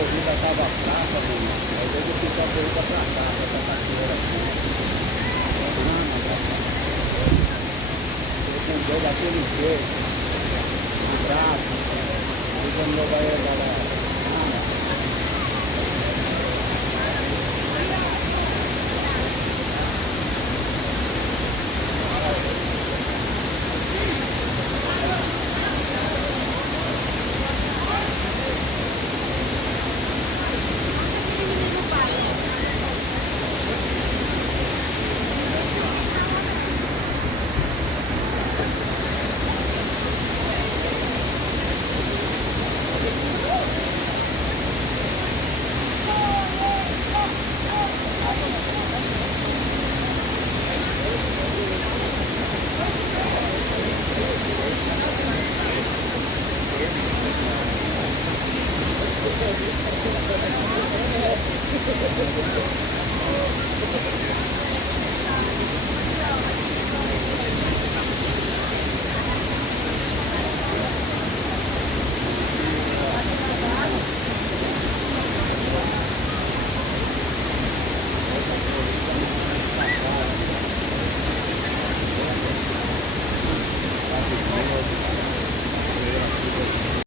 corrida estava fraca, mano. Aí eu fiz a corrida pra cá, pra essa carteira aqui. Eu comprei daquele jeito, de braço. Aí quando meu vai galera.